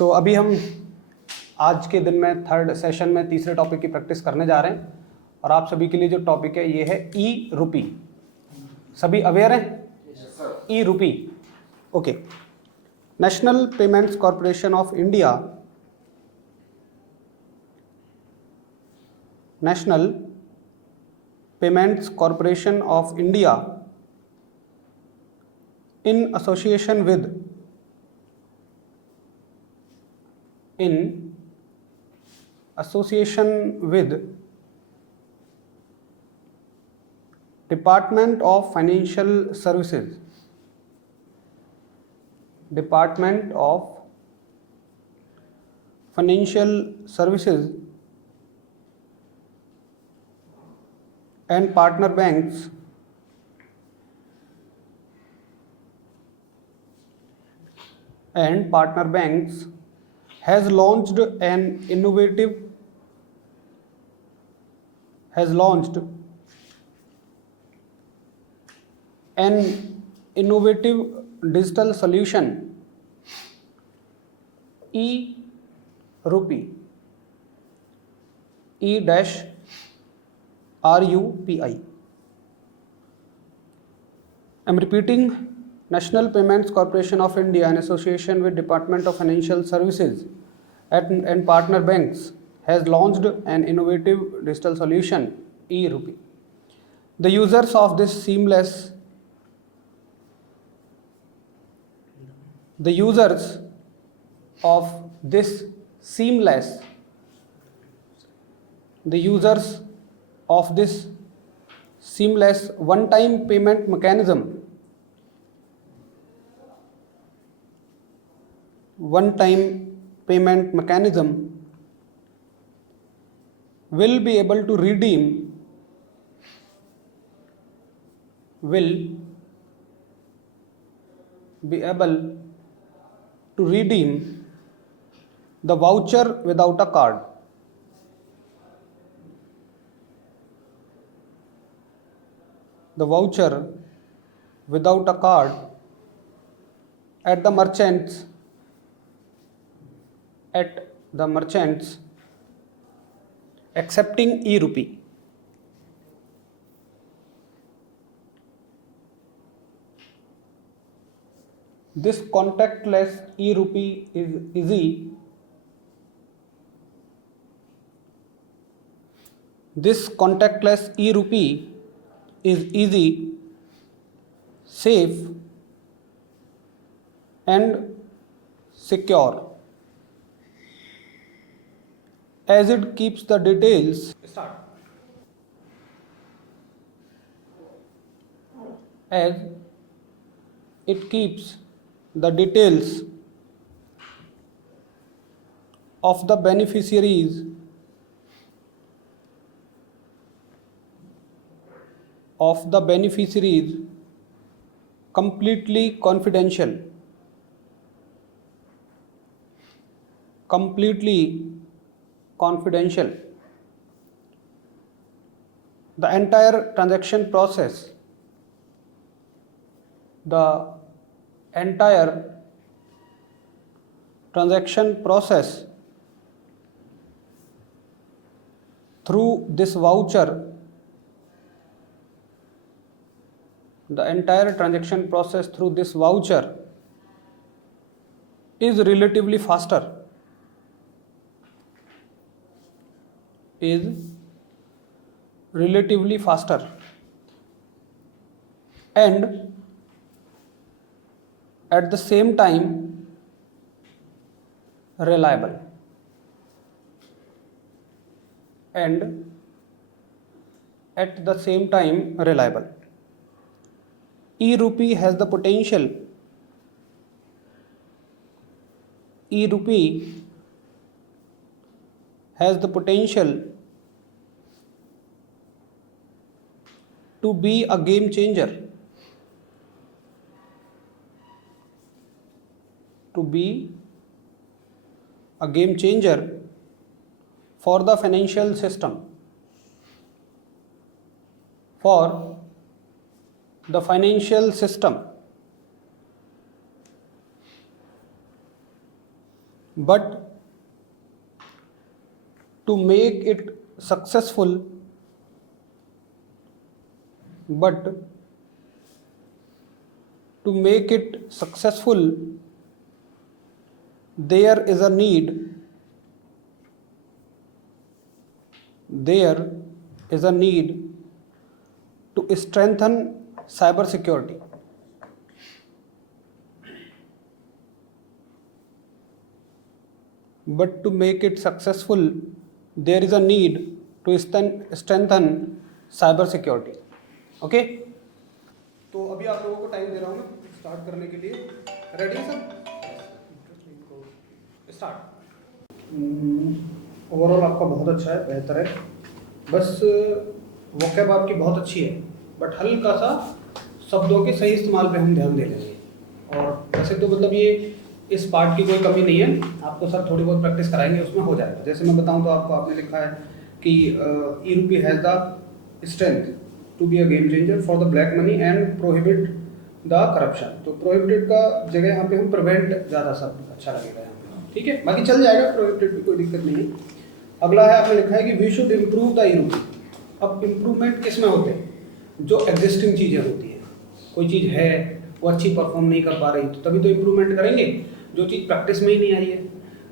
तो अभी हम आज के दिन में थर्ड सेशन में तीसरे टॉपिक की प्रैक्टिस करने जा रहे हैं और आप सभी के लिए जो टॉपिक है ये है ई रुपी। सभी अवेयर हैं e rupee? Okay. National payments corporation of India, national payments corporation of India in association with Department of Financial Services, Department of Financial Services and partner banks has launched an innovative digital solution e-Rupee, E-RUPI. I'm repeating. National Payments Corporation of India in association with Department of Financial Services and partner banks has launched an innovative digital solution e-Rupee. The users of this seamless one-time payment mechanism will be able to redeem the voucher without a card. At the merchants accepting e-Rupee. This contactless e-Rupee is easy. Safe and secure, as it keeps the details of the beneficiaries completely confidential. The entire transaction process through this voucher is relatively faster. And at the same time reliable. E-Rupee has the potential to be a game changer. For the financial system. but to make it successful, there is a need to strengthen cyber security. But to make it successful, there is a need to strengthen cyber security. Okay, तो अभी आप लोगों को टाइम दे रहा हूँ मैं स्टार्ट करने के लिए। रेडी है सब? स्टार्ट। ओवरऑल आपका बहुत अच्छा है, बेहतर है, बस वोकैब आपकी बहुत अच्छी है, बट हल्का सा शब्दों के सही इस्तेमाल पे हम ध्यान दे लेंगे। और वैसे तो मतलब ये इस पार्ट की कोई कमी नहीं है, आपको सर थोड़ी बहुत प्रैक्टिस कराएंगे, उसमें हो जाएगा। जैसे मैं बताऊं तो आपको, आपने लिखा है कि e rupee has the strength to be a game changer for the black money and prohibit the corruption. तो प्रोहिबिटेड का जगह यहाँ पे हम प्रिवेंट ज़्यादा सब अच्छा लगेगा यहाँ पे, ठीक है, बाकी चल जाएगा, प्रोहिबिटेड भी कोई दिक्कत नहीं है। अगला है, आपने लिखा है कि वी शुड इम्प्रूव द ई रूपी। अब इम्प्रूवमेंट किस में होते हैं? जो एग्जिस्टिंग चीज़ें होती हैं, कोई चीज़ है वो अच्छी परफॉर्म नहीं कर पा रही, तो तभी तो इम्प्रूवमेंट करेंगे। जो चीज़ प्रैक्टिस में ही नहीं आई है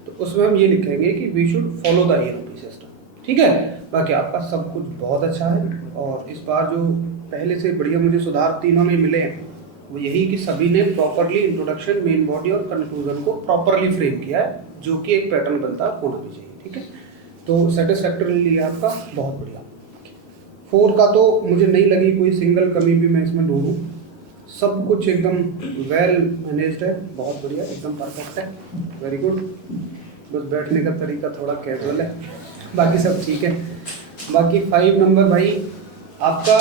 तो उसमें हम ये लिखेंगे कि वी शुड फॉलो द ई रूपी सिस्टम, ठीक है। बाकी आपका सब कुछ बहुत अच्छा है, और इस बार जो पहले से बढ़िया मुझे सुधार तीनों में मिले हैं वो यही कि सभी ने प्रॉपरली इंट्रोडक्शन, मेन बॉडी और कंक्लूजन को प्रॉपरली फ्रेम किया है, जो कि एक पैटर्न बनता होना भी चाहिए, ठीक है। तो सेटिस्फैक्टरी लिया आपका, बहुत बढ़िया। 4 का तो मुझे नहीं लगी कोई सिंगल कमी भी मैं इसमें ढूंढूं, सब कुछ एकदम वेल मैनेज्ड है, बहुत बढ़िया, एकदम परफेक्ट है, वेरी गुड। बस बैठने का तरीका थोड़ा कैजुअल है, बाकी सब ठीक है। बाकी 5 नंबर भाई आपका,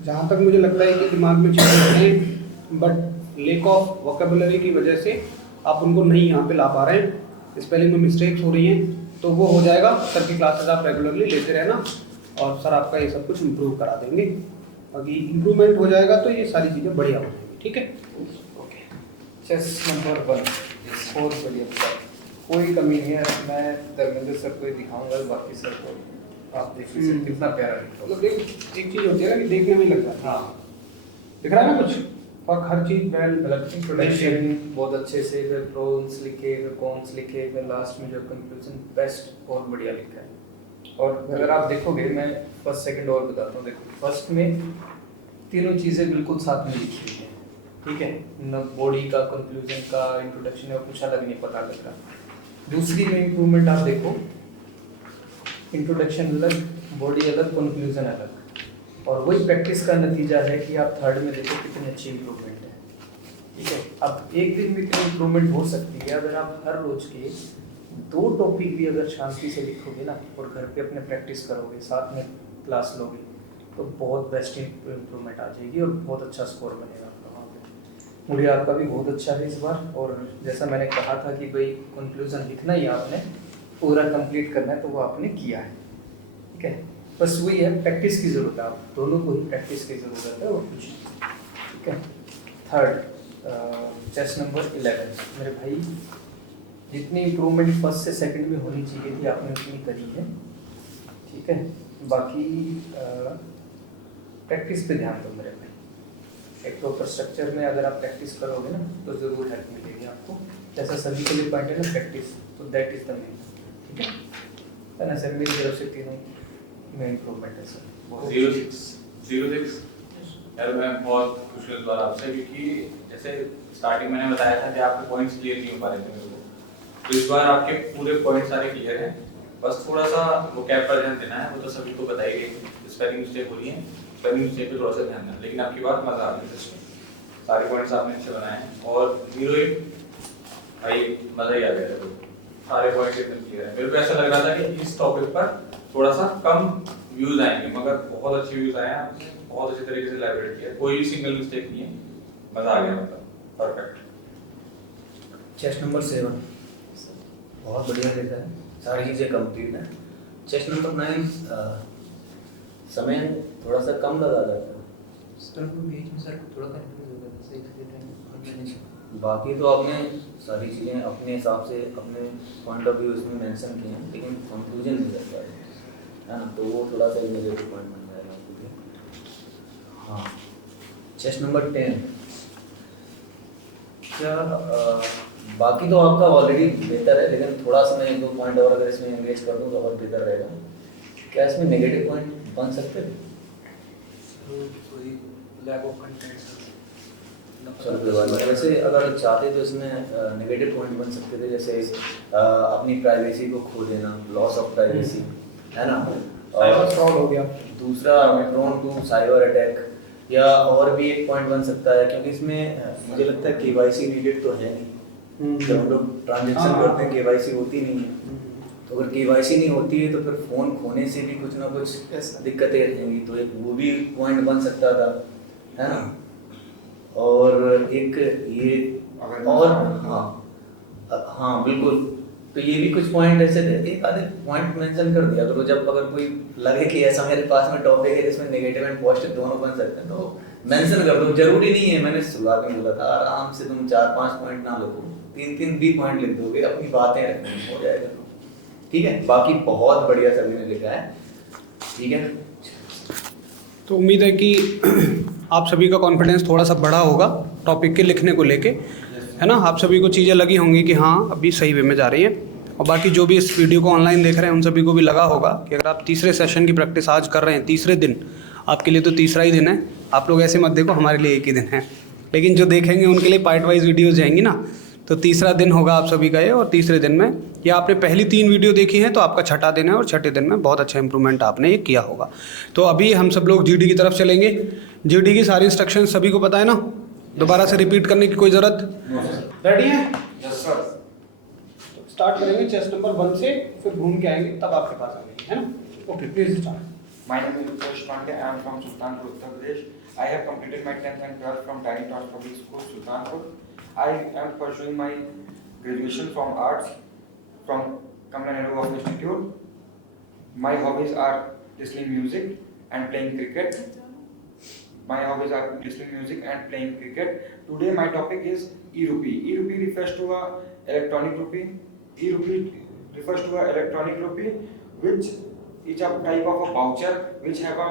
जहाँ तक मुझे लगता है कि दिमाग में चीज़ें हैं, बट लेक ऑफ वोकेबुलरी की वजह से आप उनको नहीं यहाँ पे ला पा रहे हैं, स्पेलिंग में मिस्टेक्स हो रही हैं, तो वो हो जाएगा। सर की क्लासेस आप रेगुलरली लेते रहना, और सर आपका ये सब कुछ इम्प्रूव करा देंगे। बाकी इम्प्रूवमेंट हो जाएगा तो ये सारी चीज़ें बढ़िया हो जाएंगी, ठीक है। ओके, चेस नंबर 1 बहुत बढ़िया, कोई कमी नहीं है। मैं धर्मेंद्र सर को ही दिखाऊंगा, बाकी सर को आप देखिए कितना प्यारा लिखा। मतलब देख, एक चीज़ होती है ना कि देखने में लग जाता है, हाँ दिख रहा है ना कुछ, और हर चीज़ वेल इंट्रोडक्शन बहुत अच्छे से, फिर प्रोन्स लिखे, फिर कॉन्स लिखे, फिर लास्ट में जो कंक्लूजन, बेस्ट, बहुत बढ़िया लिखा है। और अगर आप देखोगे, मैं फर्स्ट सेकंड और बताता हूँ, देखो फर्स्ट में तीनों चीज़ें बिल्कुल साथ में लिखी हुई हैं, ठीक है, न बॉडी का, कंक्लूजन का, इंट्रोडक्शन का कुछ अलग नहीं पता लग रहा। दूसरी में इम्प्रूवमेंट आप देखो, इंट्रोडक्शन अलग, बॉडी अलग, कंक्लूजन अलग, और वही प्रैक्टिस का नतीजा है कि आप थर्ड में देखो कितनी अच्छी इम्प्रूवमेंट है, ठीक है। अब एक दिन में इतनी इम्प्रूवमेंट हो सकती है अगर आप हर रोज के 2 टॉपिक भी अगर शांति से लिखोगे ना, और घर पे अपने प्रैक्टिस करोगे, साथ में क्लास लोगे, तो बहुत बेस्ट इम्प्रूवमेंट आ जाएगी और बहुत अच्छा स्कोर बनेगा आपका वहाँ पे। मुझे आपका भी बहुत अच्छा है इस बार, और जैसा मैंने कहा था कि भाई कंक्लूजन लिखना ही आपने पूरा कंप्लीट करना है, तो वो आपने किया है, ठीक है। बस वही है, प्रैक्टिस की ज़रूरत है, आप दोनों को ही प्रैक्टिस की ज़रूरत है, और कुछ, ठीक है। थर्ड, चेस नंबर 11, मेरे भाई जितनी इम्प्रूवमेंट फर्स्ट से सेकंड में होनी चाहिए थी आपने उतनी करी है, ठीक है। बाकी प्रैक्टिस पे ध्यान दो मेरे भाई, एक प्रॉपर स्ट्रक्चर में अगर आप प्रैक्टिस करोगे ना तो ज़रूर हेल्प मिलेगी आपको। जैसा सभी के लिए पॉइंट है ना प्रैक्टिस, तो दैट इज़ द मेन, ठीक है ना सर। मेरी तरफ से तीनों में इम्प्रूवमेंट है सर। 06 यार मैं बहुत खुश हूँ इस बार आपसे, क्योंकि जैसे स्टार्टिंग मैंने बताया था कि आपके पॉइंट्स क्लियर नहीं हो पा रहे थे मेरे को, तो इस बार आपके पूरे पॉइंट सारे क्लियर हैं। बस थोड़ा सा वोकैब पर ध्यान देना है, वो तो सभी को बताई गई, स्पेलिंग मिस्टेक हो रही है, स्पेलिंग मिस्टेक पे थोड़ा सा ध्यान देना, लेकिन आपकी बात मजा आ रही है, सारे पॉइंट्स आपने अच्छे बनाए हैं। और 08 भाई मजा ही आ गया था, सारे पॉइंट्स एकदम क्लियर है। मेरे को ऐसा लग रहा था कि इस टॉपिक पर थोड़ा सा कम व्यूज आएंगे, मगर बहुत अच्छे व्यूज आए हैं, बहुत अच्छे तरीके से इलैबोरेट किया, कोई भी सिंगल मिस्टेक नहीं है, मजा आ गया, मतलब परफेक्ट। चेस नंबर 7 बहुत बढ़िया लिखा है, सारी चीज़ें कंप्लीट है। चेस नंबर 9 समय थोड़ा सा कम लगा था सर को बीच में सर थोड़ा कंफ्यूज हो गया था, सही से बाकी तो आपने सारी चीज़ें अपने हिसाब से अपने पॉइंट ऑफ व्यू इसमें मेंशन किए हैं, लेकिन कंक्लूजन नहीं कर पाए, है ना, तो वो थोड़ा सा नेगेटिव पॉइंट बन जाएगा आपके लिए। हाँ, चेस्ट नंबर 10 क्या बाकी तो आपका ऑलरेडी बेहतर है, लेकिन थोड़ा सा मैं 1-2 पॉइंट और अगर इसमें एंगेज कर दूँ तो और बेहतर रहेगा। क्या इसमें नेगेटिव पॉइंट बन सकते थे? Lack of content. चलो कोई बात नहीं। वैसे अगर चाहते तो इसमें नेगेटिव पॉइंट बन सकते थे, जैसे अपनी प्राइवेसी को खो देना, लॉस ऑफ प्राइवेसी, है ना, साइबर फ्रॉड हो गया। दूसरा प्रोन टू साइबर अटैक, या और भी एक पॉइंट बन सकता है, क्योंकि इसमें मुझे लगता है केवाईसी नीडेड तो है नहीं। जब हम लोग ट्रांजेक्शन हाँ। करते हैं केवाईसी होती नहीं है, तो अगर केवाईसी नहीं होती है तो फिर फ़ोन खोने से भी कुछ ना कुछ दिक्कतें रहेंगी, तो एक वो भी पॉइंट बन सकता था, है ना। और एक ये और हाँ बिल्कुल, तो ये भी कुछ पॉइंट ऐसे थे, एक आधे पॉइंट मेंशन कर दिया करो जब अगर कोई लगे कि ऐसा मेरे पास में टॉपिक है जिसमें नेगेटिव एंड पॉजिटिव दोनों बन सकते हैं, तो मेंशन कर दो। जरूरी नहीं है, मैंने शुरुआत में बोला था आराम से तुम 4-5 पॉइंट ना लिखो, 3-3 भी पॉइंट लिख दोगे, अपनी बातें रखनी हो जाएगा, ठीक है। बाकी बहुत बढ़िया सभी ने लिखा है, ठीक है। तो उम्मीद है कि आप सभी का कॉन्फिडेंस थोड़ा सा बढ़ा होगा टॉपिक के लिखने को लेके, है ना। आप सभी को चीज़ें लगी होंगी कि हाँ अभी सही वे में जा रही है, और बाकी जो भी इस वीडियो को ऑनलाइन देख रहे हैं उन सभी को भी लगा होगा कि अगर आप तीसरे सेशन की प्रैक्टिस आज कर रहे हैं, तीसरे दिन आपके लिए तो तीसरा ही दिन है, आप लोग ऐसे मत देखो हमारे लिए एक ही दिन है, लेकिन जो देखेंगे उनके लिए पार्ट वाइज वीडियोज़ जाएंगी ना, तो तीसरा दिन होगा आप सभी का ये। और तीसरे दिन में या आपने पहली 3 वीडियो देखी हैं तो आपका छठा दिन है, और छठे दिन में बहुत अच्छा इंप्रूवमेंट आपने ये किया होगा। तो अभी हम सब लोग जीडी की तरफ चलेंगे। जीडी की सारी इंस्ट्रक्शन सभी को पता है ना, दोबारा से रिपीट करने की कोई ज़रूरत? रेडी है? Yes sir. स्टार्ट करेंगे चेस्ट नंबर 1 से, फिर घूम के आएंगे, तब आपके पास आएंगे, है ना। Okay please start. My name is Utkarsh Pandey. I am from Sultanpur, Uttar Pradesh. I have completed my 10th and 12th from Tiny Tots Public School, Sultanpur. I am pursuing my graduation from arts from Kamla Nehru Golf Institute. My hobbies are listening music and playing cricket. My hobbies are listening music and playing cricket. Today my topic is e-rupee. E-rupee refers to a electronic rupee. E-rupee refers to a electronic rupee which is a type of a voucher which have a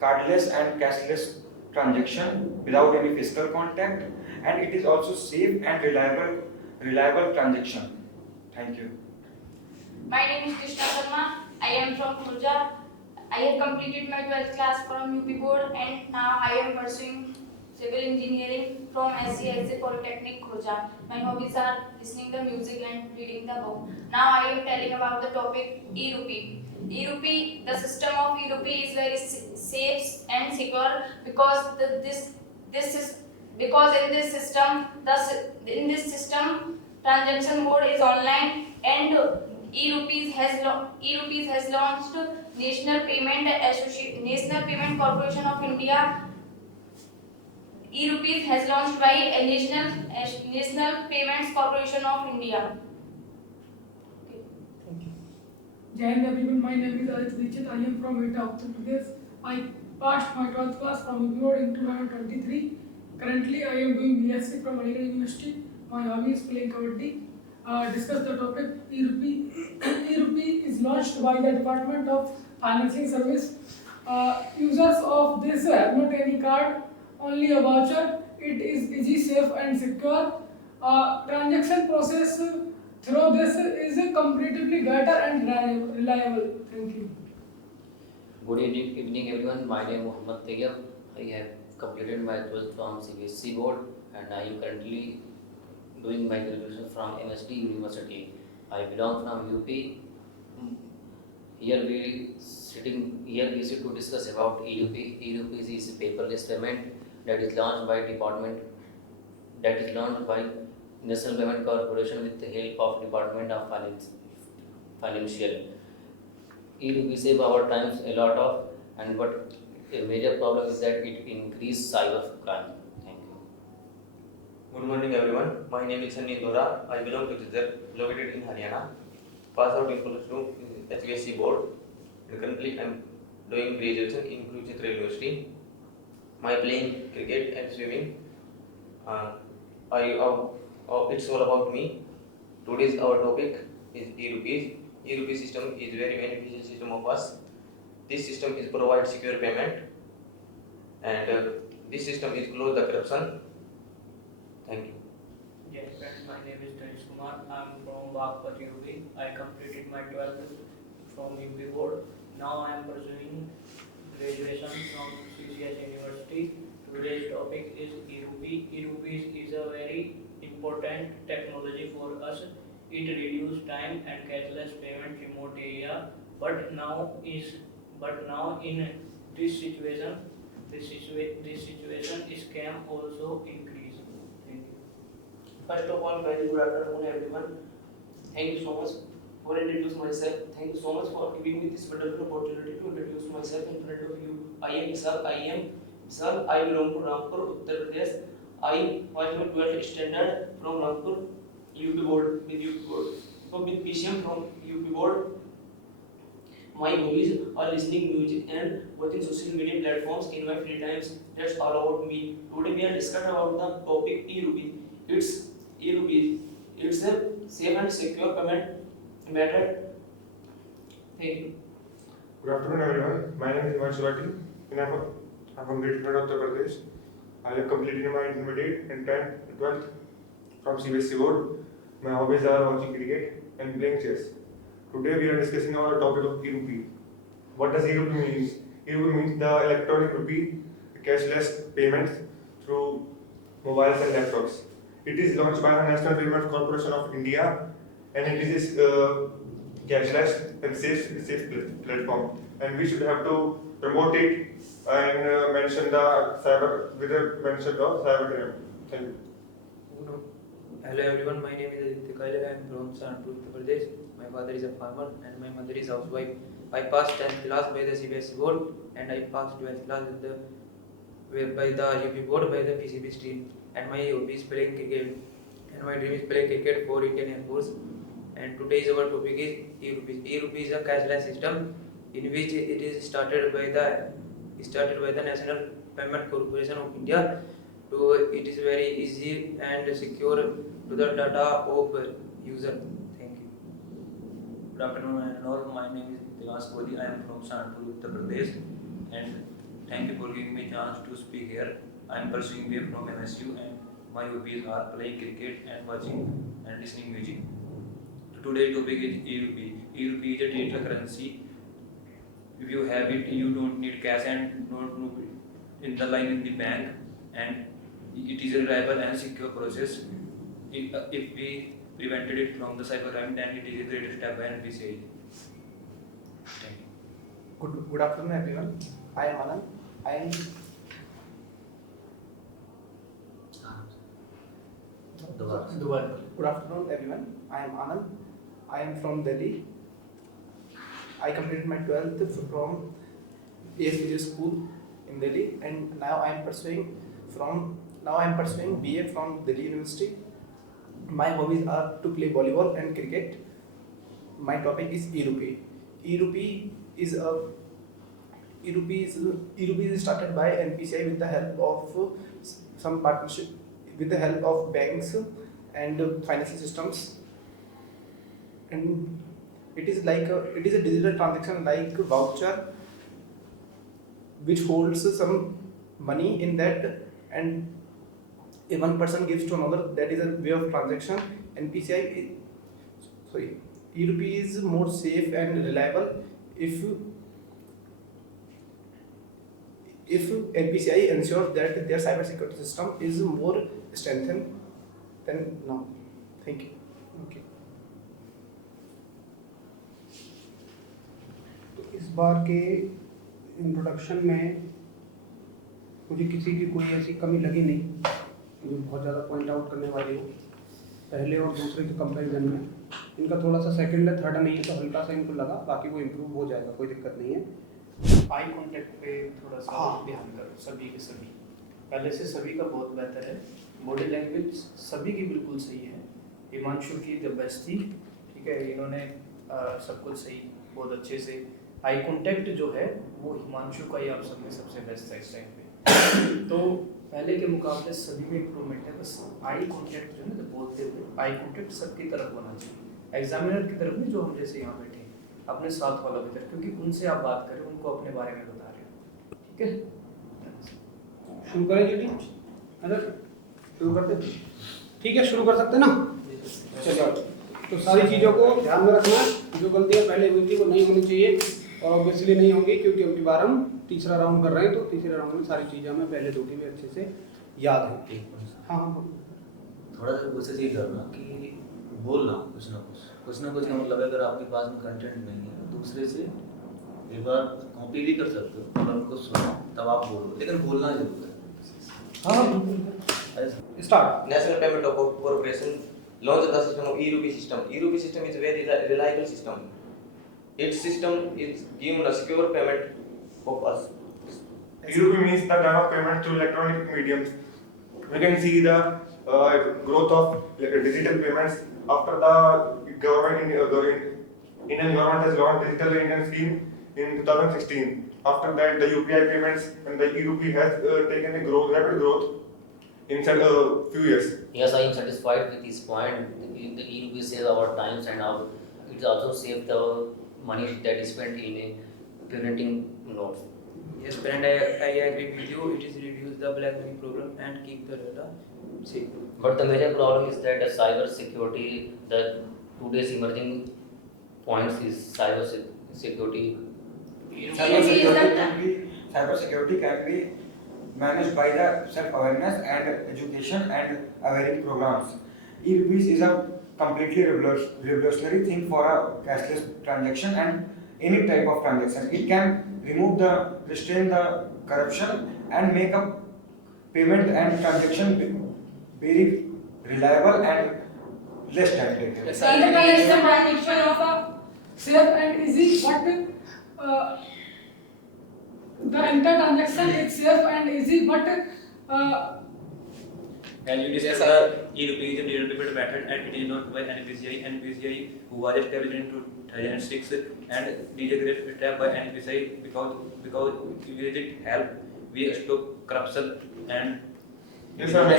cardless and cashless transaction without any physical contact, and it is also safe and reliable transaction. Thank you. My name is Krishna Sharma. I am from Khurja. I have completed my 12th class from UP board, and now I am pursuing civil engineering from SCSA Polytechnic Khurja. My hobbies are listening the music and reading the book. Now I am telling about the topic e-rupee. E-rupee, the system of e-rupee is very safe and secure because in this system transaction mode is online, and e-rupees has launched National Payment Corporation of India. E-rupees has launched by National Payments Corporation of India. Jai Hind everyone, my name is Aditya Dikshit. I am from Etah, Uttar Pradesh. I passed my 12th class from UP board in 2023. Currently, I am doing BSc from Aligarh University. My hobby is playing kabaddi. Discuss the topic e-rupee. E-rupee is launched by the Department of Financing Service. Users of this have not any card, only a voucher. It is easy, safe and secure. Transaction process through this is comparatively better and reliable. Thank you. Good evening everyone. My name is Mohammad Tayyab. I have completed my 12th from CBSE board, and I am currently doing my graduation from MSD University. I belong from UP. Here we sit to discuss about e-rupee. E-rupee is a paperless payment that is launched by National Payment Corporation with the help of Department of Financial. E-rupee save our times a lot of, but a major problem is that it increase cyber crime. Thank you. Good morning everyone. My name is Sunny Dora. I belong to Jizar, located in Haryana. Passed out in +2 in HVSC board. And currently I am doing graduation in Kurukshetra University. My playing cricket and swimming. It's all about me. Today's our topic is e-rupees. E-rupee system is very beneficial system of us. This system is provide secure payment, and this system is close the corruption. Thank you. Yes, friends, my name is Danish Kumar. I am from Bagpat UP. I completed my 12th from UP board. Now I am pursuing graduation from CCS University. Today's topic is e-rupee. E-rupees is a very important technology for us. It reduces time and cashless payment remote area. But now in this situation, scam also increase. Thank you. First of all, very good afternoon, everyone. Thank you so much for introducing myself. Thank you so much for giving me this wonderful opportunity to introduce myself in front of you. I am Vishal. I belong to Rampur, Uttar Pradesh. I was my 12th standard from Rampur, UP board with UP board. So with PCM from UP board. My hobbies are listening music and watching social media platforms in my free times. That's all about me. Today we are discussing about the topic e-rupee. It's a safe and secure payment method. Thank you. Good afternoon, everyone. My name is Himanshu Rathi, and I'm from Great Noida, Uttar Pradesh. I have completed my intermediate and 10th and 12th from CBSE board. My hobbies are watching cricket and playing chess. Today we are discussing our topic of e-rupee. What does e-rupee mean? E-rupee means the electronic rupee, cashless payments through mobiles and laptops. It is launched by the National Payments Corporation of India, and it is cashless and safe platform. And we should have to promote it and mention the cyber crime. Thank you. Hello everyone, my name is Aditya Kaila. I am from Sanpur, Uttar Pradesh. My father is a farmer and my mother is a housewife. I passed 10th class by the CBSE board and I passed 12th class by the UP board by the PCB stream. And my hobby is playing cricket and my dream is playing cricket for Indian Air Force. And today's our topic is e-rupees. E-rupees is a cashless system in which it is started by the National Payment Corporation of India. So it is very easy and secure to the data of user. Thank you. Good afternoon and all. My name is Devansh Bodhi. I am from Sanpur, Uttar Pradesh, and thank you for giving me chance to speak here. I am pursuing BA from MSU, and my hobbies are playing cricket and watching and listening music. Today's topic is e-rupee. E-rupee is a digital currency. If you have it, you don't need cash and don't move in the line in the bank, and it is a reliable and secure process. If we prevented it from the cybercrime, then it is a great step and we say. Thank you. Good afternoon, everyone. I am Anand. Good afternoon, everyone. I am Anand. I am from Delhi. I completed my 12th from ASVJ school in Delhi, and now I am pursuing BA from Delhi University. My hobbies are to play volleyball and cricket. My topic is e-rupee. E-rupee is started by NPCI with the help of some partnership with the help of banks and financial systems, and it is a digital transaction like a voucher which holds some money in that, and if one person gives to another, that is a way of transaction. E-rupee is more safe and reliable if NPCI ensures that their cyber security system is more strengthened than now. Thank you. Okay. तो इस बार के इंट्रोडक्शन में मुझे किसी की कोई ऐसी कमी लगी नहीं जो बहुत ज़्यादा पॉइंट आउट करने वाली हो पहले और दूसरे के कंपैरिजन में। इनका थोड़ा सा सेकंड है, थर्ड नहीं है, तो हल्का सा इनको लगा, बाकी वो इम्प्रूव हो जाएगा, कोई दिक्कत नहीं है। आई कांटेक्ट पे थोड़ा सा ध्यान करो, सभी के सभी पहले से सभी का बहुत बेहतर है। बॉडी लैंग्वेज सभी की बिल्कुल सही है। हिमांशु की द बेस्ट थी, ठीक है, इन्होंने सब कुछ सही बहुत अच्छे से। आई कांटेक्ट जो है वो हिमांशु का ही आप सब में सबसे बेस्ट है इस टाइम पे। तो पहले के मुकाबले सभी में इम्प्रूवमेंट है, बस आई कॉन्टेक्ट जो है ना बोलते हुए आई कॉन्टेक्ट सबकी तरफ होना चाहिए, एग्जामिनर की तरफ नहीं, जो हम जैसे यहाँ बैठे हैं अपने साथ वालों की तरफ, क्योंकि उनसे आप बात करें, उनको अपने बारे में बता रहे हो, ठीक है। शुरू करें जी टीम, अगर शुरू करते ठीक है, शुरू कर सकते हैं ना। चलो, तो सारी चीज़ों को ध्यान में रखना, जो गलतियाँ पहले हुई थी वो नहीं होनी चाहिए, और ऑब्वियसली नहीं होंगी, क्योंकि अब की बार हम तीसरा राउंड कर रहे हैं, तो तीसरे राउंड में सारी चीज़ें हमें पहले दो की भी अच्छे से याद है। हाँ हाँ, थोड़ा सा कोशिश ये करना कि बोलना कुछ ना कुछ का मतलब अगर आपके पास में कंटेंट नहीं है, दूसरे से एक बार कॉपी भी कर सकते हो और उनको सुनो, तब आप बोलो, लेकिन बोलना जरूर है। हाँ, start. National Payment Corporation launched the system of e-rupee system. E-rupee system is a very reliable system. Its system is given a secure payment of us. E-rupee means the done of payment through electronic mediums. We can see the growth of digital payments after the government Indian government has launched digital Indian scheme in 2016. After that, the UPI payments and the e-rupee has taken a rapid growth in a few years. Yes, I am satisfied with this point. The e-rupee saves our times and our, it also saves the money that is spent in printing notes. Yes, friend, I agree with you. It is reduce the black money problem and keep the data safe. But the major problem is that the cyber security, the today's emerging points is cyber security. Cyber security can be managed by the self-awareness and education and awareness programs. E-rupees is a completely revolutionary thing for a cashless transaction and any type of transaction. It can restrain the corruption and make a payment and transaction very reliable and less time-taking. Yes, internet is the transaction of a safe and easy, but the entire transaction is safe and easy, but As you discussed, the e-rupee is a digital payment method and it is not by NPCI. NPCI was established in 2006 and DJ Grace established by NPCI because with it help we stop corruption and. Yes, sir. We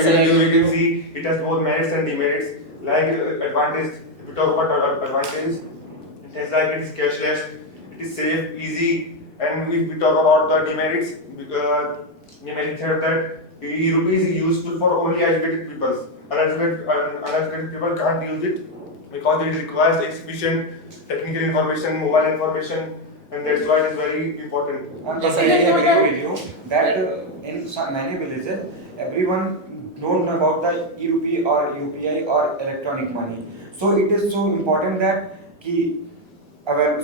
can see it has both merits and demerits. Like advantage, if we talk about advantage, it is like it is cashless, it is safe, easy, and if we talk about the demerits, demerits are that e-rupee is useful for only educated people. Uneducated people can't use it because it requires exhibition, technical information, mobile information, and that's why it is very important. Yes, I agree with you that in many villages, everyone don't know about the e-rupee or UPI or electronic money. So it is so important that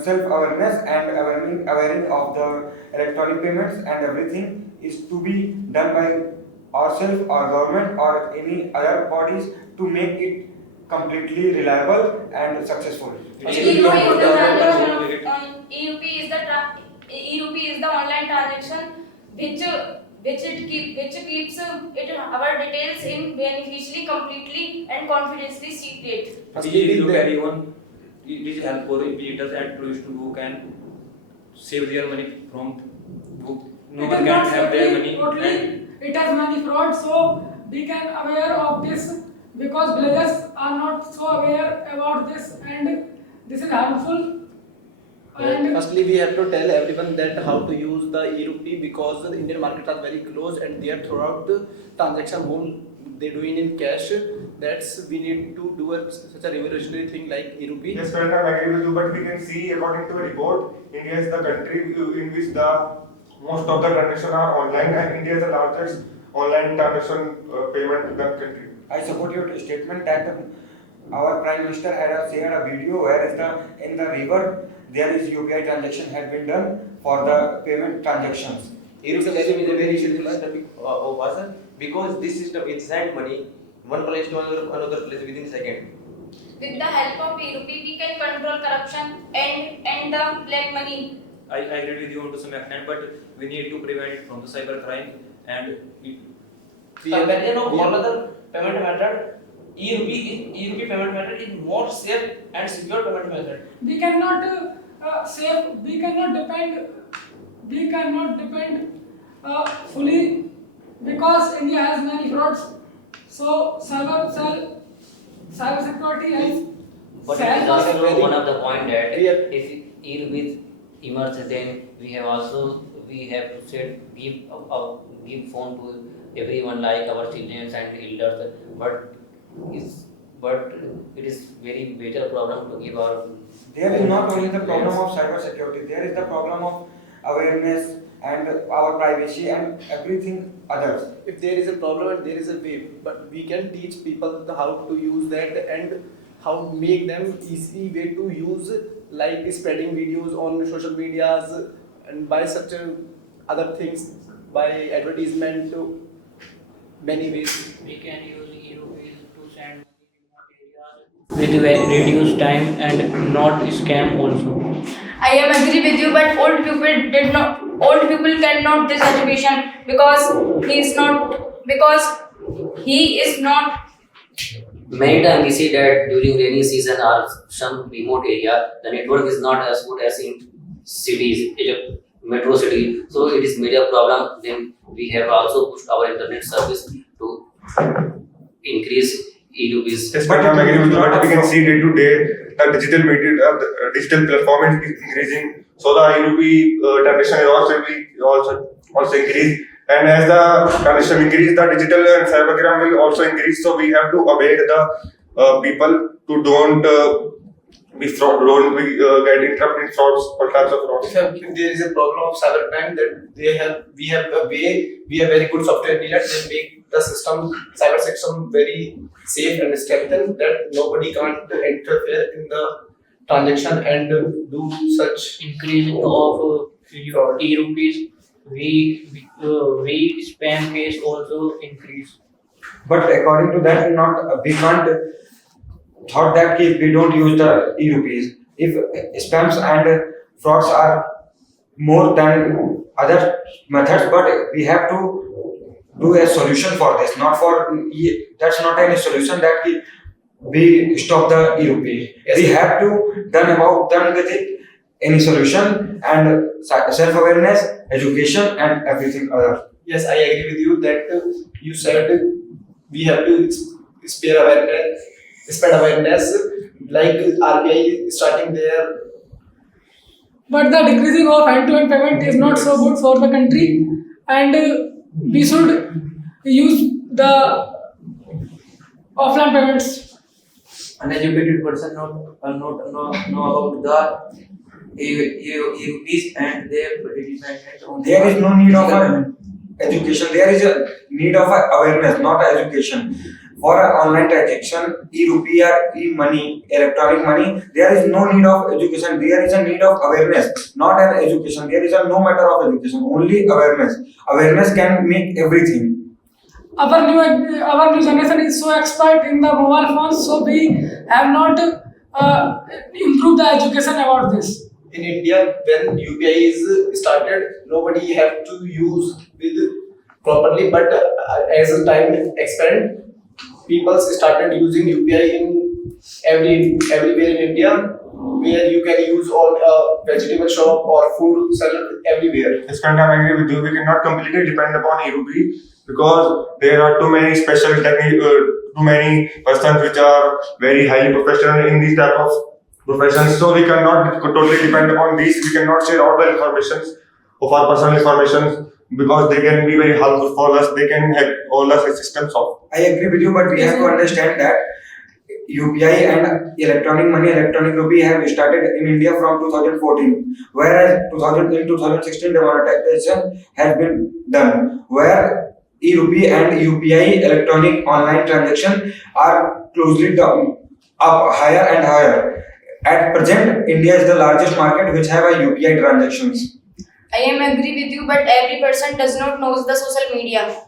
self-awareness and awareness of the electronic payments and everything is to be done by ourselves, our government, or any other bodies to make it completely reliable and successful. E-rupee is the online transaction which keeps our details in beneficially, completely and confidentially secret. It is help for visitors and tourists who can save their money from who no one can have their money. Totally, it has money fraud, so we can aware of this because villagers are not so aware about this, and this is harmful. And firstly, we have to tell everyone that how to use the e-rupee because the Indian markets are very close and they are throughout the transaction whole they doing in cash. That's we need to do such a revolutionary thing like e-rupee. Yes, sir, I agree with you, but we can see according to a report, India is the country in which the most of the transactions are online, and India is the largest online transaction payment in the country. I support your statement that our Prime Minister had shared a video where in the river there is UPI transaction had been done for the payment transactions. E-rupee system is a very scheduled system of person because this system it send money one place to another place within a second. With the help of e-rupee, we can control corruption and the black money. I agree with you to some extent, but we need to prevent it from the cyber crime and Compared to all other payment method, e-rupee payment method is more safe and secure payment method. we cannot we cannot depend fully because India has many frauds. So cyber security has. But it is also one of the point that if e-rupee is emerged, then we have to set give phone to everyone like our children and elders. But it is very major problem to give our. There is not only the problem of cyber security, there is the problem of awareness and our privacy and everything others. If there is a problem and there is a way, but we can teach people how to use that and how make them easy way to use, like spreading videos on social medias and by such other things, by advertisement, to many ways. We can use e-rupees to send money in remote areas with reduced time and not scam also. I am agree with you, but old people cannot this education because he is not. Many times we see that during rainy season or some remote area, the network is not as good as in cities, metro city. So it is major problem. Then we have also pushed our internet service to increase e-rupees. Yes, but I agree with you. But we can see day to day the digital media, the digital platform is increasing. So the e-rupee transaction is also increase. And as the transaction increase, the digital and cybercrime will also increase. So we have to aware the people to don't be get interrupted in frauds or types of frauds. If there is a problem of cybercrime, that we have a way, we have very good software engineers, they make the cyber system very safe and strengthened that nobody can't interfere in the transaction and do such Increasing of e-rupees, we spam case also increase. But according to that, we can't thought that we don't use the e-rupees. If spams and frauds are more than other methods, but we have to do a solution for this. That's not any solution that we stop the e-rupee. Yes. We have to done with it any solution and self-awareness, education and everything other. Yes, I agree with you that you said we have to spread awareness, like RBI starting there. But the decreasing of end-to-end payment is not so good for the country, and we should use the offline payments. Uneducated person know about the e-rupees and they dependent on. There is no need of education. There is a need of awareness, not education. For an online transaction, e-rupee or e-money, electronic money, there is no need of education. There is a need of awareness, not an education. There is no matter of education, only awareness. Awareness can make everything. Our new generation is so expert in the mobile phones, so we have not improved the education about this. In India, when UPI is started, nobody have to use with properly, but as the time expand, people started using UPI in everywhere in India, where you can use on vegetable shop or food seller everywhere. Yes, friend, I agree with you. We cannot completely depend upon e-rupee because there are too many special too many persons which are very highly professional in these type of professions. So we cannot totally depend upon these. We cannot share all the informations of our personal information because they can be very helpful for us. They can help all the systems of. I agree with you, but we have to understand that UPI and electronic money, electronic rupee have started in India from 2014, whereas in 2016 demonetization has been done, where e-rupee and UPI electronic online transaction are closely up higher and higher. At present, India is the largest market which have a UPI transactions. I am agree with you, but every person does not knows the social media.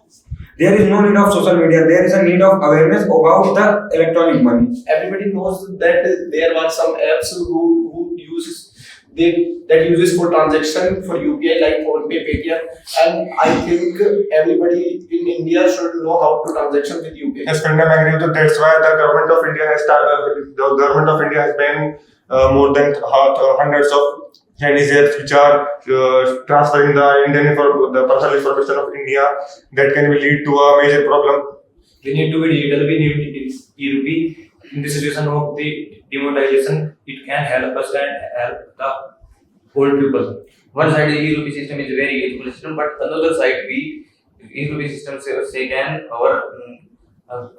There is no need of social media. There is a need of awareness about the electronic money. Everybody knows that there are some apps who uses for transaction for UPI like PhonePe, Paytm, and I think everybody in India should know how to transaction with UPI. Yes, friend, I agree with you. That's why the government of India has banned more than hundreds of Chinese apps which are transferring the the personal information of India, that can lead to a major problem. We need to be digital. We need e-rupee. In the situation of the demonetization, it can help us and help the old people. One side the e-rupee system is a very useful system, but another side e-rupee system say can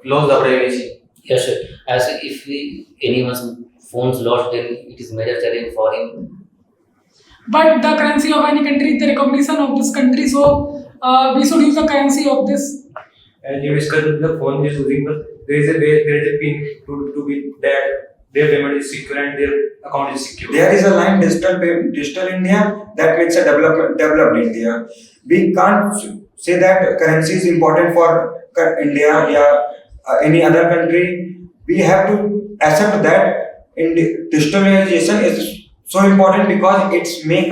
close the privacy. Yes, sir. As if anyone's phone's lost, then it is major challenge for him. But the currency of any country is the recognition of this country, so we should use the currency of this. As you discussed, the phone is using, but there is a pin to be that their payment is secure and their account is secure. There is a line digital India that makes a developed India. We can't say that currency is important for India or any other country. We have to accept that digitalization is so important because it's make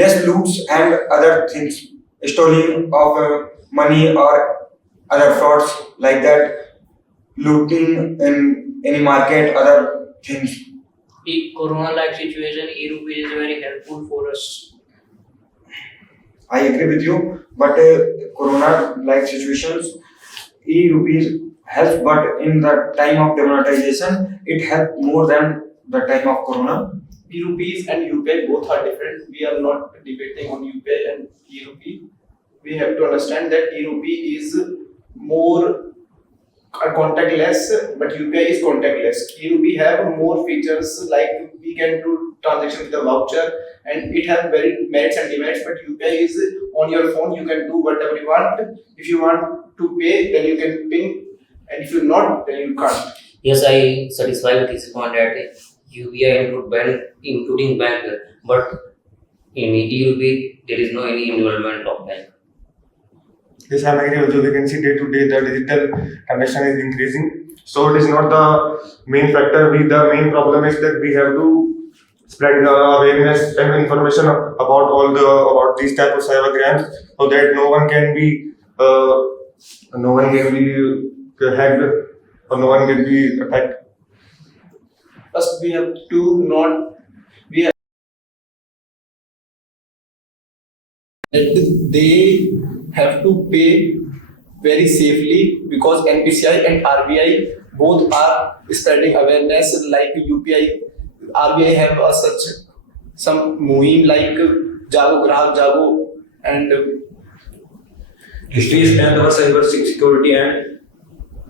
less loots and other things, stealing of money or other frauds like that, looting in any market, other things. The corona-like situation, e-rupee is very helpful for us. I agree with you, but corona-like situations, e-rupees helps, but in the time of demonetization, it helped more than the time of corona. E-rupees and UPI both are different. We are not debating on UPI and e-rupee. We have to understand that e-rupee is more contactless, but UPI is contactless. E-rupee have more features like we can do transaction with a voucher, and it has very merits and demerits. But UPI is on your phone. You can do whatever you want. If you want to pay, then you can pay, and if you not, then you can't. Yes, I satisfy with his point that UPI including bank, but in e-rupee there is no any involvement of bank. Yes, I agree with you. We can see day to day the digital transaction is increasing. So it is not the main factor. The main problem is that we have to spread the awareness and information about these type of cyber crimes, so that no one can be hacked or no one can be attacked. First, we have to they have to pay very safely, because NPCI and RBI both are spreading awareness like UPI. RBI have some muhim like Jago Grahak Jago, and History strength our cyber security and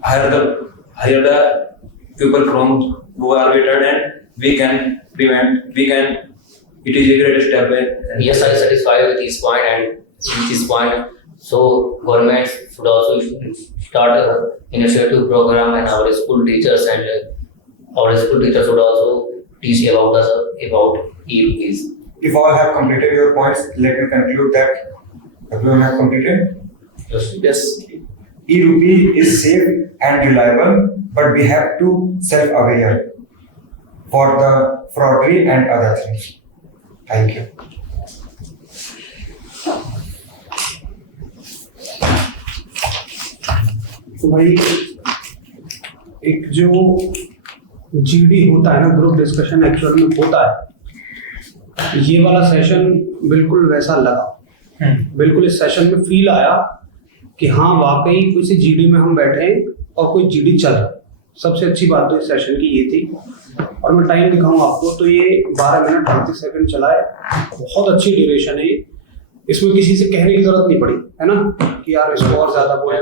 hire the people from who are better, and we can prevent. It is a great step. Yes, I satisfy with his point and with his point. So government should also start an initiative program, and our school teachers should also teach about e-rupees. If all have completed your points, let me conclude that everyone have completed. yes, E-rupee is safe and reliable, but we have to self-aware for the fraudery and other things. Thank you. तो भाई एक जो जीडी होता है ना, group discussion actual में होता है, ये वाला सेशन बिल्कुल वैसा लगा। बिल्कुल इस सेशन में फील आया कि हाँ वाकई किसी जीडी में हम बैठे हैं और कोई जीडी चल रहा है। सबसे अच्छी बात तो इस सेशन की ये थी। और मैं टाइम दिखाऊं आपको तो ये 12 मिनट 38 सेकंड चला है, बहुत अच्छी ड्यूरेशन है ये। इसमें किसी से कहने की जरूरत नहीं पड़ी, है ना, कि यार इसको और ज्यादा बोले।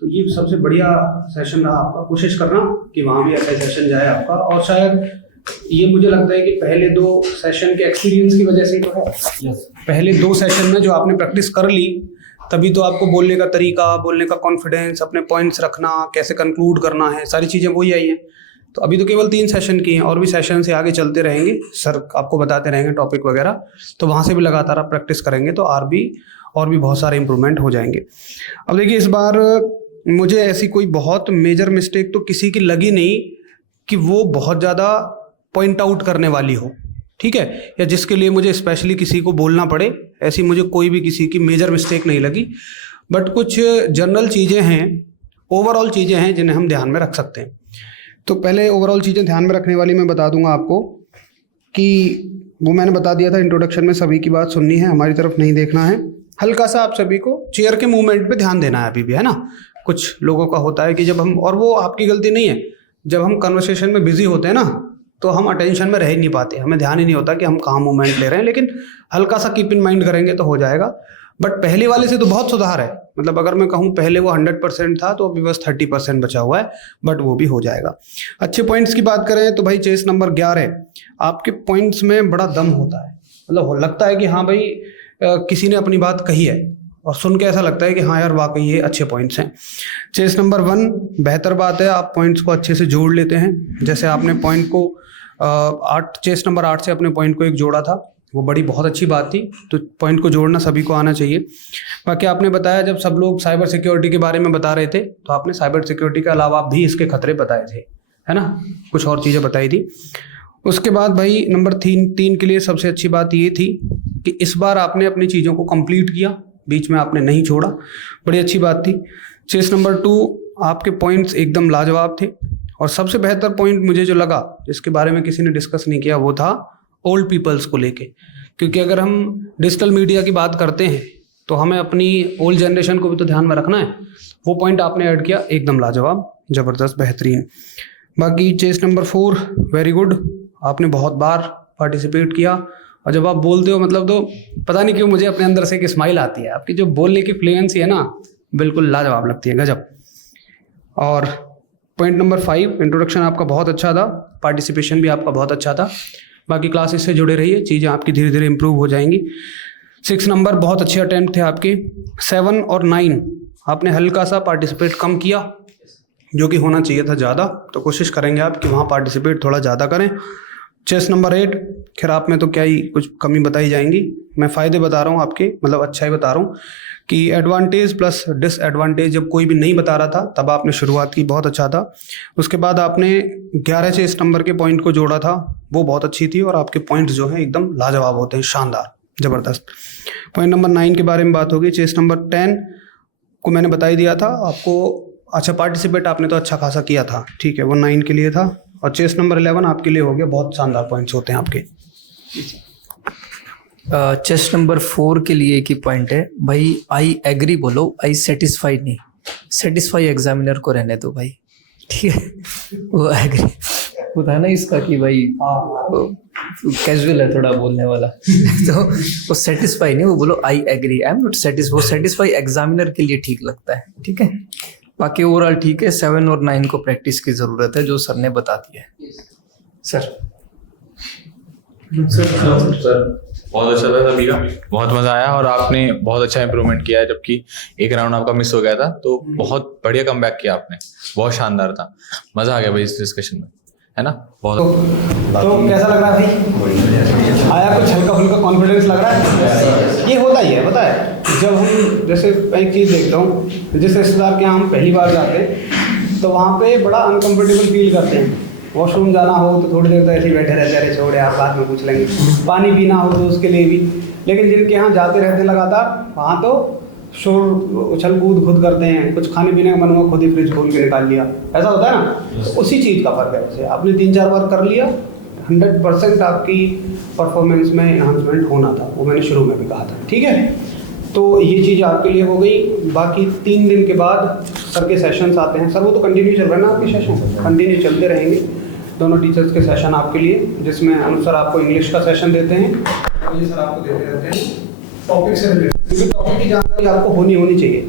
तो ये सबसे बढ़िया सेशन रहा आपका। कोशिश करना कि वहाँ भी ऐसा सेशन जाए आपका। और शायद ये मुझे लगता है कि पहले 2 सेशन के एक्सपीरियंस की वजह से ही तो है। पहले 2 सेशन में जो आपने प्रैक्टिस कर ली, तभी तो आपको बोलने का तरीका, बोलने का कॉन्फिडेंस, अपने पॉइंट्स रखना, कैसे कंक्लूड करना है, सारी चीज़ें वही आई हैं। तो अभी तो केवल 3 सेशन की हैं, और भी सेशन से आगे चलते रहेंगे, सर आपको बताते रहेंगे टॉपिक वगैरह। तो वहाँ से भी लगातार आप प्रैक्टिस करेंगे तो और भी बहुत सारे इंप्रूवमेंट हो जाएंगे। अब देखिए, इस बार मुझे ऐसी कोई बहुत मेजर मिस्टेक तो किसी की लगी नहीं कि वो बहुत ज़्यादा पॉइंट आउट करने वाली हो, ठीक है, या जिसके लिए मुझे स्पेशली किसी को बोलना पड़े। ऐसी मुझे कोई भी किसी की मेजर मिस्टेक नहीं लगी। बट कुछ जनरल चीज़ें हैं ओवरऑल चीज़ें हैं जिन्हें हम ध्यान में रख सकते हैं। तो पहले ओवरऑल चीज़ें ध्यान में रखने वाली मैं बता दूंगा आपको कि वो मैंने बता दिया था इंट्रोडक्शन में, सभी की बात सुननी है, हमारी तरफ नहीं देखना है। हल्का सा आप सभी को चेयर के मूवमेंट पे ध्यान देना है अभी भी, है ना। कुछ लोगों का होता है कि जब हम, और वो आपकी गलती नहीं है, जब हम कन्वर्सेशन में बिजी होते हैं ना तो हम अटेंशन में रह ही नहीं पाते, हमें ध्यान ही नहीं होता कि हम कहाँ मूवमेंट ले रहे हैं। लेकिन हल्का सा कीप इन माइंड करेंगे तो हो जाएगा। बट पहले वाले से तो बहुत सुधार है, मतलब अगर मैं कहूँ पहले वो 100% था तो अभी बस 30% बचा हुआ है, बट वो भी हो जाएगा। अच्छे पॉइंट्स की बात करें तो भाई चेस नंबर 11 आपके पॉइंट्स में बड़ा दम होता है, मतलब लगता है कि हाँ भाई किसी ने अपनी बात कही है और सुन के ऐसा लगता है कि हाँ यार वाकई ये अच्छे पॉइंट्स हैं। चेस नंबर 1 बेहतर बात है, आप पॉइंट्स को अच्छे से जोड़ लेते हैं। जैसे आपने पॉइंट को 8 चेस नंबर 8 से अपने पॉइंट को एक जोड़ा था, वो बड़ी बहुत अच्छी बात थी। तो पॉइंट को जोड़ना सभी को आना चाहिए। बाकी आपने बताया जब सब लोग साइबर सिक्योरिटी के बारे में बता रहे थे तो आपने साइबर सिक्योरिटी के अलावा भी इसके खतरे बताए थे, है ना, कुछ और चीज़ें बताई थी। उसके बाद भाई नंबर 3 के लिए सबसे अच्छी बात ये थी कि इस बार आपने अपनी चीज़ों को कंप्लीट किया, बीच में आपने नहीं छोड़ा, बड़ी अच्छी बात थी। चेस नंबर 2 आपके पॉइंट्स एकदम लाजवाब थे। और सबसे बेहतर पॉइंट मुझे जो लगा, जिसके बारे में किसी ने डिस्कस नहीं किया, वो था ओल्ड पीपल्स को लेके। क्योंकि अगर हम डिजिटल मीडिया की बात करते हैं तो हमें अपनी ओल्ड जनरेशन को भी तो ध्यान में रखना है। वो पॉइंट आपने ऐड किया, एकदम लाजवाब, ज़बरदस्त, बेहतरीन। बाकी चेस नंबर 4 वेरी गुड, आपने बहुत बार पार्टिसिपेट किया और जब आप बोलते हो मतलब तो पता नहीं क्यों मुझे अपने अंदर से एक स्माइल आती है। आपकी जो बोलने की फ्लुएंसी है ना, बिल्कुल लाजवाब लगती है, गजब। और पॉइंट नंबर 5 इंट्रोडक्शन आपका बहुत अच्छा था, पार्टिसिपेशन भी आपका बहुत अच्छा था। बाकी क्लासेस से जुड़े रहिए, चीज़ें आपकी धीरे धीरे इंप्रूव हो जाएंगी। 6 नंबर बहुत अच्छे अटेम्प्ट थे आपके। 7 और 9 आपने हल्का सा पार्टिसिपेट कम किया, जो कि होना चाहिए था ज़्यादा, तो कोशिश करेंगे आप कि वहाँ पार्टिसिपेट थोड़ा ज़्यादा करें। चेस नंबर 8 खैर आप में तो क्या ही कुछ कमी बताई जाएंगी, मैं फ़ायदे बता रहा हूँ आपके, मतलब अच्छा ही बता रहा हूँ कि एडवांटेज प्लस डिसएडवांटेज जब कोई भी नहीं बता रहा था तब आपने शुरुआत की, बहुत अच्छा था। उसके बाद आपने 11 चेस नंबर के पॉइंट को जोड़ा था, वो बहुत अच्छी थी। और आपके पॉइंट्स जो हैं एकदम लाजवाब होते हैं, शानदार, ज़बरदस्त। पॉइंट नंबर 9 के बारे में बात होगी। चेस नंबर 10 को मैंने बता ही दिया था आपको, अच्छा पार्टिसिपेट आपने तो अच्छा खासा किया था, ठीक है, वो 9 के लिए था। और चेस नंबर 11 आपके लिए हो गया, बहुत शानदार पॉइंट्स होते हैं आपके। चेस नंबर 4 के लिए एक ही पॉइंट है भाई, आई एग्री बोलो, आई सेटिस्फाइड नहीं, सेटिस्फाई एग्जामिनर को रहने दो भाई, ठीक है। वो एग्री वो था ना इसका कि भाई कैजुअल है थोड़ा बोलने वाला तो वो सेटिस्फाई नहीं, वो बोलो I agree, I am not satisfy. वो सेटिस्फाई एग्जामिनर के लिए ठीक लगता है, ठीक है। बाकी ओवरऑल ठीक है। 7 और 9 को प्रैक्टिस की ज़रूरत है, जो सर ने बता दिया है। सर बहुत अच्छा था सभी का, बहुत मजा आया और आपने बहुत अच्छा इंप्रूवमेंट किया है, जबकि एक राउंड आपका मिस हो गया था, तो बहुत बढ़िया कमबैक किया आपने, बहुत शानदार था, मजा आ गया भाई इस डिस्कशन में, है ना। बहुत तो कैसा लग रहा है भाई, आया कुछ हल्का फुल्का कॉन्फिडेंस लग रहा है? ये होता ही है, पता है, जब हम जैसे एक चीज़ देखता हूँ, जिस रिश्तेदार के यहाँ हम पहली बार जाते हैं तो वहाँ पे बड़ा अनकम्फर्टेबल फील करते हैं। वॉशरूम जाना हो तो थोड़ी देर तो ऐसे ही बैठे रहते हैं, अरे छोड़ यार बाद में पूछ लेंगे। पानी पीना हो तो उसके लिए भी। लेकिन जिनके यहाँ जाते रहते लगातार, वहाँ तो शोर उछल कूद खुद करते हैं, कुछ खाने पीने का मन हुआ खुद ही फ्रिज खोल के निकाल लिया, ऐसा होता है ना। तो उसी चीज़ का फ़र्क है। वैसे आपने 3-4 बार कर लिया, 100% आपकी परफॉर्मेंस में इन्हांसमेंट होना था, वो मैंने शुरू में भी कहा था, ठीक है। तो ये चीज़ आपके लिए हो गई। बाकी 3 दिन के बाद सर के सेशंस आते हैं। सर वो तो कंटिन्यू चल रहा है ना, आपके सेशन कंटिन्यू चलते रहेंगे, दोनों टीचर्स के सेशन आपके लिए, जिसमें अनु सर आपको इंग्लिश का सेशन देते हैं, ये सर आपको देते रहते हैं टॉपिक से रिलेटेड, क्योंकि टॉपिक की जानकारी आपको होनी चाहिए।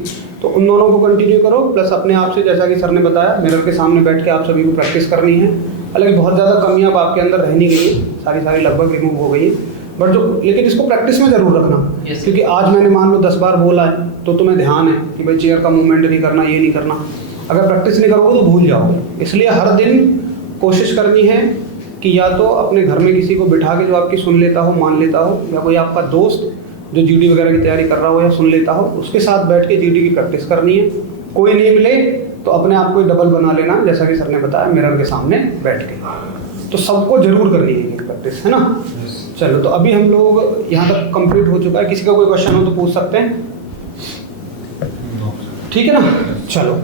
तो उन दोनों को कंटिन्यू करो, प्लस अपने आप से, जैसा कि सर ने बताया, मिरर के सामने बैठ के आप सभी को प्रैक्टिस करनी है। हालांकि बहुत ज़्यादा कमियाँ अब आपके अंदर रह नहीं गई है, सारी लगभग रिमूव हो गई है, बट लेकिन इसको प्रैक्टिस में ज़रूर रखना। क्योंकि आज मैंने मान लो 10 बार बोला है तो तुम्हें ध्यान है कि भाई चेयर का मूवमेंट नहीं करना, ये नहीं करना। अगर प्रैक्टिस नहीं करोगे तो भूल जाओगे। इसलिए हर दिन कोशिश करनी है कि या तो अपने घर में किसी को बिठा के जो आपकी सुन लेता हो, मान लेता हो, या कोई आपका दोस्त जो जीडी वगैरह की तैयारी कर रहा हो या सुन लेता हो, उसके साथ बैठ के जीडी की प्रैक्टिस करनी है। कोई नहीं मिले तो अपने आप को डबल बना लेना, जैसा कि सर ने बताया, मिरर के सामने बैठ के। तो सबको जरूर करनी है ये प्रैक्टिस, है ना। चलो, तो अभी हम लोग यहाँ तक कंप्लीट हो चुका है। किसी का कोई क्वेश्चन हो तो पूछ सकते हैं, ठीक है ना। चलो।